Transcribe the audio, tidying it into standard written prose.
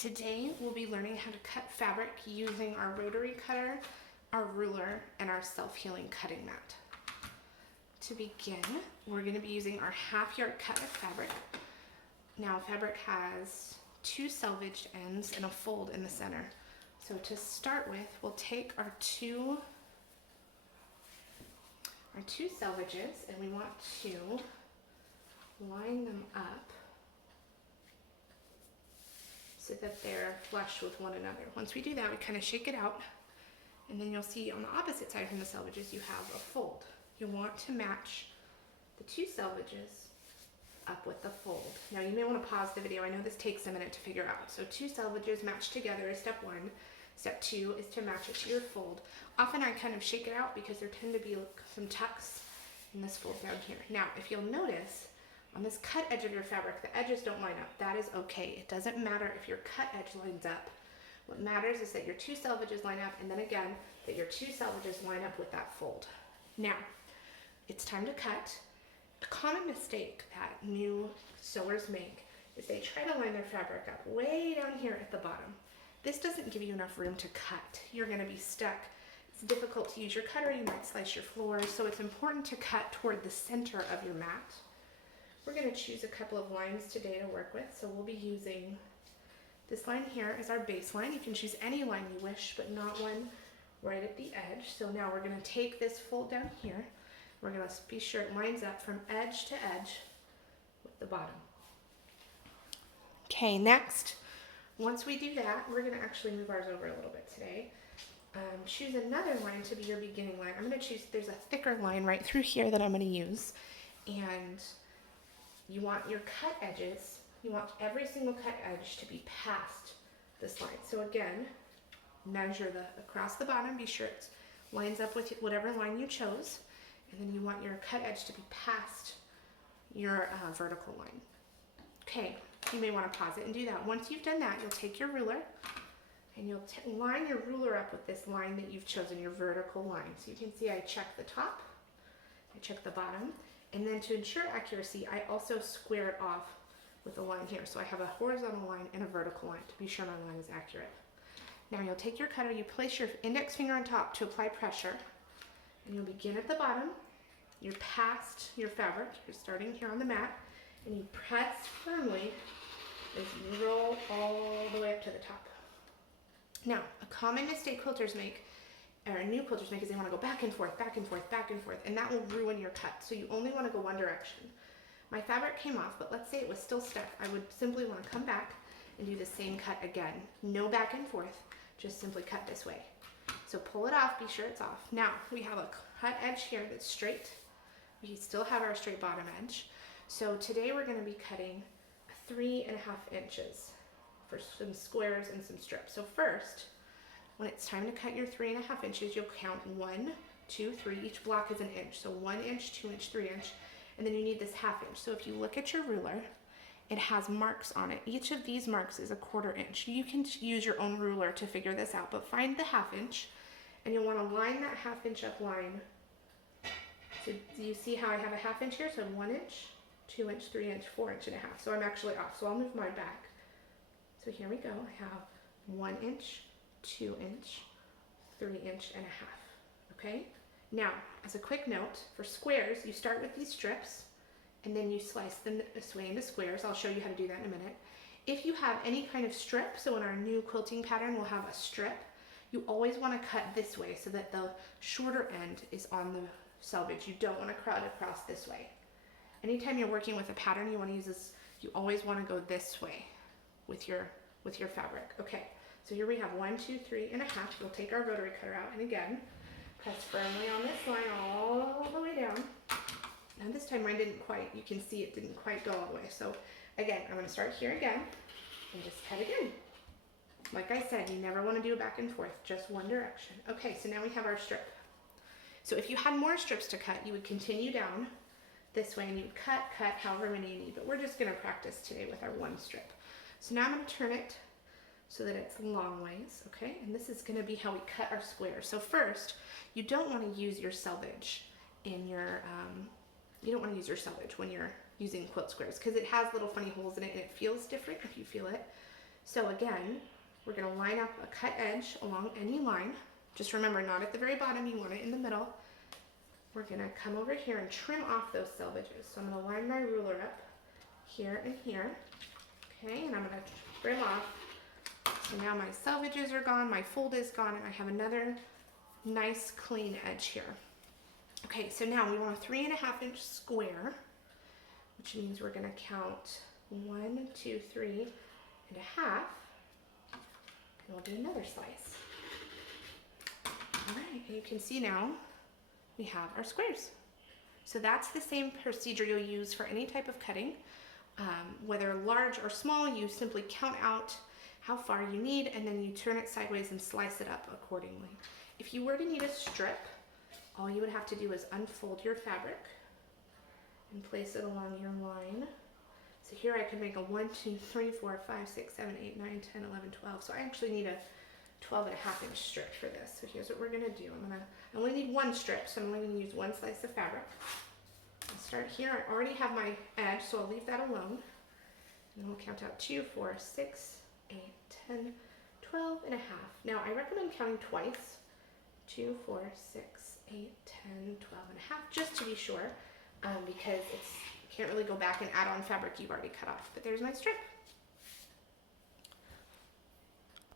Today we'll be learning how to cut fabric using our rotary cutter, our ruler, and our self-healing cutting mat. To begin, we're going to be using our half-yard cut of fabric. Now fabric has two selvaged ends and a fold in the center. So to start with, we'll take our two selvages and we want to line them up so that they're flush with one another. Once we do that, we kind of shake it out, and then you'll see on the opposite side from the selvages you have a fold. You'll want to match the two selvages up with the fold. Now you may want to pause the video. I know this takes a minute to figure out. So two selvages matched together is step one. Step two is to match it to your fold. Often I kind of shake it out because there tend to be some tucks in this fold down here. Now if you'll notice, on this cut edge of your fabric, the edges don't line up. That is okay. It doesn't matter if your cut edge lines up. What matters is that your two selvages line up, and then again, that your two selvages line up with that fold. Now, it's time to cut. A common mistake that new sewers make is they try to line their fabric up way down here at the bottom. This doesn't give you enough room to cut. You're gonna be stuck. It's difficult to use your cutter. You might slice your floors, so it's important to cut toward the center of your mat. We're going to choose a couple of lines today to work with, so we'll be using this line here as our base line. You can choose any line you wish, but not one right at the edge. So now we're going to take this fold down here. We're going to be sure it lines up from edge to edge with the bottom. Okay, next, once we do that, we're going to actually move ours over a little bit today. Choose another line to be your beginning line. I'm going to choose, there's a thicker line right through here that I'm going to use, and you want your cut edges, you want every single cut edge to be past this line. So again, measure across the bottom, be sure it lines up with whatever line you chose, and then you want your cut edge to be past your vertical line. Okay, you may want to pause it and do that. Once you've done that, you'll take your ruler and you'll line your ruler up with this line that you've chosen, your vertical line. So you can see I check the top, I check the bottom, and then to ensure accuracy, I also square it off with a line here. So I have a horizontal line and a vertical line to be sure my line is accurate. Now you'll take your cutter, you place your index finger on top to apply pressure, and you'll begin at the bottom. You're past your fabric, you're starting here on the mat, and you press firmly as you roll all the way up to the top. Now, a common mistake quilters make, or new quilters make, is they want to go back and forth, back and forth, back and forth, and that will ruin your cut. So you only want to go one direction. My fabric came off, but let's say it was still stuck. I would simply want to come back and do the same cut again. No back and forth, just simply cut this way. So pull it off, be sure it's off. Now, we have a cut edge here that's straight. We still have our straight bottom edge. So today we're going to be cutting 3.5 inches for some squares and some strips. So first, when it's time to cut your 3.5 inches, you'll count 1, 2, 3. Each block is an inch. So 1 inch, 2 inch, 3 inch, and then you need this 1/2 inch. So if you look at your ruler, it has marks on it. Each of these marks is a 1/4 inch. You can use your own ruler to figure this out, but find the 1/2 inch, and you'll want to line that 1/2 inch up line. So do you see how I have a 1/2 inch here? So 1 inch, 2 inch, 3 inch, 4 inch and a half. So I'm actually off. So I'll move mine back. So here we go. I have 1 inch, 2 inch, 3 inch and a half. Okay? Now, as a quick note, for squares, you start with these strips and then you slice them this way into squares. I'll show you how to do that in a minute. If you have any kind of strip, so in our new quilting pattern, we'll have a strip, you always want to cut this way so that the shorter end is on the selvage. You don't want to cut across this way. Anytime you're working with a pattern, you want to use this, you always want to go this way with your fabric. Okay. So here we have 1, 2, 3.5. We'll take our rotary cutter out, and again, press firmly on this line all the way down. Now this time mine didn't quite, you can see it didn't quite go all the way. So again, I'm going to start here again and just cut again. Like I said, you never want to do a back and forth, just one direction. Okay, so now we have our strip. So if you had more strips to cut, you would continue down this way and you'd cut however many you need. But we're just going to practice today with our one strip. So now I'm going to turn it so that it's long ways, okay? And this is gonna be how we cut our square. So first, you don't wanna use your selvage in your, when you're using quilt squares because it has little funny holes in it and it feels different if you feel it. So again, we're going to line up a cut edge along any line. Just remember, not at the very bottom, you want it in the middle. We're going to come over here and trim off those selvages. So I'm going to line my ruler up here and here. Okay, and I'm going to trim off. So now my selvages are gone, my fold is gone, and I have another nice clean edge here. Okay, so now we want a 3.5-inch square, which means we're going to count 1, 2, 3.5, and we'll do another slice. All right, and you can see now we have our squares. So that's the same procedure you'll use for any type of cutting. Whether large or small, you simply count out how far you need, and then you turn it sideways and slice it up accordingly. If you were to need a strip, all you would have to do is unfold your fabric and place it along your line. So here I could make a 1, 2, 3, 4, 5, 6, 7, 8, 9, 10, 11, 12. So I actually need a 12.5-inch strip for this. So here's what we're gonna do. I only need one strip, so I'm only gonna use one slice of fabric. I'll start here. I already have my edge, so I'll leave that alone. And we'll count out 2, 4, 6, 8, 10, 12.5. Now I recommend counting twice. 2, 4, 6, 8, 10, 12.5, just to be sure, because you can't really go back and add on fabric you've already cut off. But there's my strip.